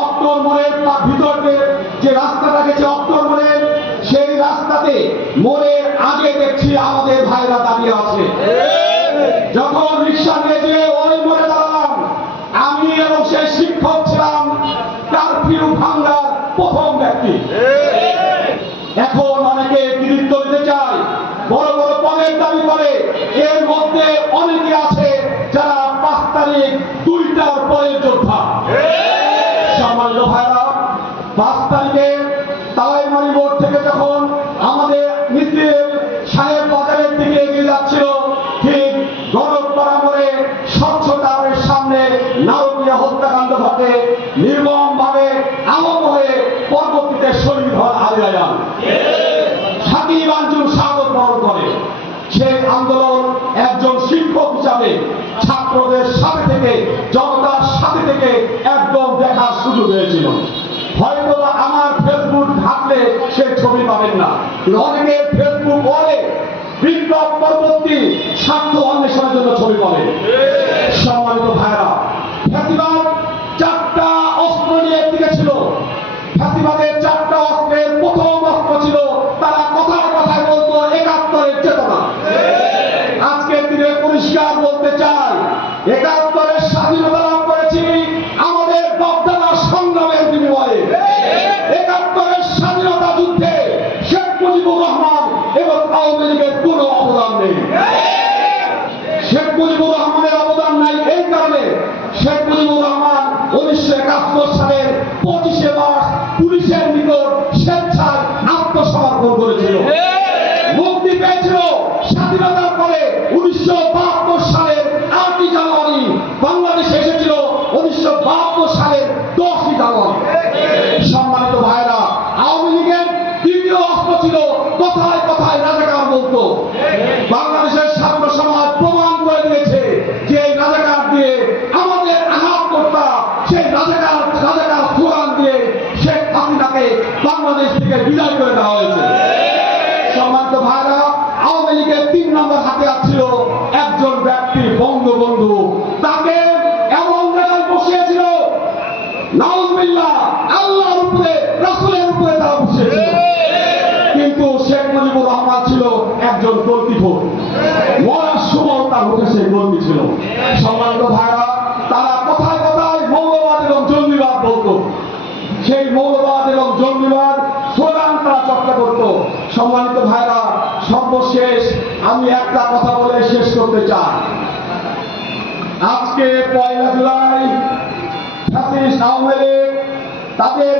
October মোড়ের ভিতরে যে রাস্তাটা গেছে অক্টোবর মোড়ের, সেই রাস্তাতে মোড়ের আগে দেখছি আমাদের ভাইরা দাঁড়িয়ে আছে। যখন রিক্সা নিয়ে যে ওই মোড়ে দাঁড়ালাম, আমি এবং সেই শিক্ষক ছিলাম কারফিউ ভাঙ্গার প্রথম ব্যক্তি। এখন অনেকে কৃতিত্ব দিতে চায়, বড় বড় পদের দাবি করে। এর মধ্যে অনেকে আছে যারা 5 তারিখ 2টার পরের যোদ্ধা। সম্মানিত ভাইরা, 5 তারিখে তালাইমারি মোড় থেকে যখন আমাদের মিছিল সাহেব বাজারের দিকে এগিয়ে যাচ্ছিল, ঠিক গণপাড়া মোড়ে স্বচ্ছতার সামনে নারকীয় হত্যাকাণ্ড ঘটে। নির্মমভাবে আহত হয়ে পরবর্তীতে শহীদ হন আলী রায়হান। সাকিব আঞ্জুম শাহাদত বরণ করে। সেই আন্দোলন একজন শিক্ষক হিসাবে ছাত্রদের সাথে থেকে, জনতার সাথে থেকে একদম দেখার সুযোগ হয়েছিল। হয়তো আমার ফেসবুক ঘাটলে সে ছবি পাবেন না, অনেকের ফেসবুক ওয়ালে বিপ্লব পরবর্তী স্বার্থ অন্বেষণের জন্য ছবি পাবেন। সম্মানিত ভাইরা, ফ্যাসিবাদ 4টা অস্ত্র নিয়ে দিকে ছিল। ফ্যাসিবাদের 4টা অস্ত্রের প্রথম অস্ত্র ছিল তারা কথায় কথায় বলতো 71-এর চেতনা। আজকের দিনে পরিষ্কার বলতে চাই, 71-এর স্বাধীনতা লাভ করেছি আমাদের বাপ-দাদার সংগ্রামের বিনিময়ে। 71-এর স্বাধীনতা যুদ্ধে শেখ মুজিবুর রহমান এবং আওয়ামী লীগের কোনো অবদান নেই। শেখ মুজিবুর রহমানের অবদান নাই এই কারণে, শেখ মুজিবুর রহমান 1971 সালের 25শে মার্চ পুলিশের নিকট স্বেচ্ছায় আত্মসমর্পণ করেছিল। মুক্তি পেয়েছিল স্বাধীনতার পরে 1972 সালের 8ই জানুয়ারি। বাংলাদেশে এসেছিল 1972 সালের 10ই জানুয়ারি। সম্মানিত ভাইরা, আওয়ামী লীগের দ্বিতীয় অস্ত্র ছিল কথায় কথায় রাজাকার বলতো। বাংলাদেশের ছাত্র সমাজ প্রমাণ করে দিয়েছে যে এই রাজাকার দিয়ে আমাদের আঘাতকর্তা, সেই রাজাকার স্লোগান দিয়ে শেখ হাসিনাকে বাংলাদেশ থেকে বিদায় করে দেওয়া হয়েছে। সম্মানিত ভাইরা, আওয়ামী লীগের 3 নম্বর হাতে ছিল একজন ব্যক্তি, বঙ্গবন্ধু। তাকে এমন জায়গায় বসিয়েছিল, নাউজুবিল্লাহ, আল্লাহর উপরে, রাসূলের উপরে তারা বসিয়েছিল। কিন্তু শেখ মুজিবুর রহমান ছিল একজন কর্তৃপক্ষ, মরার সময় তার মুখে সেই কর্মী ছিল। সম্মানিত ভাইরা, তারা কথায় কথায় মৌলবাদ এবং জঙ্গিবাদ বলতো। সেই মৌলবাদ এবং জঙ্গিবাদ স্লোগান তারা চর্চা করত। সম্মানিত ভাইরা, সর্বশেষ আমি একটা কথা বলে শেষ করতে চাই। আজকে 1 জুলাই ফ্যাসিস্ট আওয়ামী লীগ তাদের